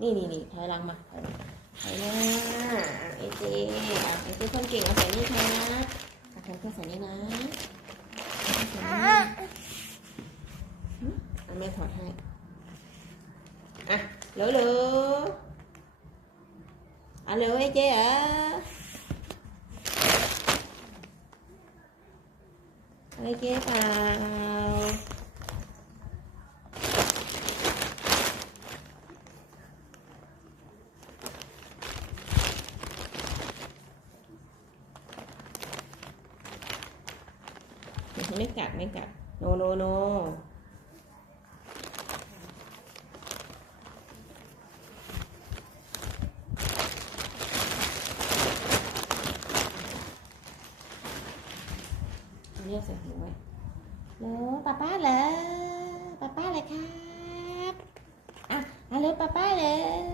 นี่นี่นี่ถอยหลังมาถอยหลังถอยหน้าอะเอเจเอเจคนเก่งเอาใส่นี่ครับอะเพื่อนใส่นี่นะใส่นี่นะอะแม่ถอดให้ อะเร็วเร็วอะเร็วเอเจอะเอเจเป ไม่กัดไม่กัด โนโนโนเรียกใส่หูไว้เร็วป้าป้าเลยป้าป้าเลยครับ อะเอาเร็วป้าป้าเลย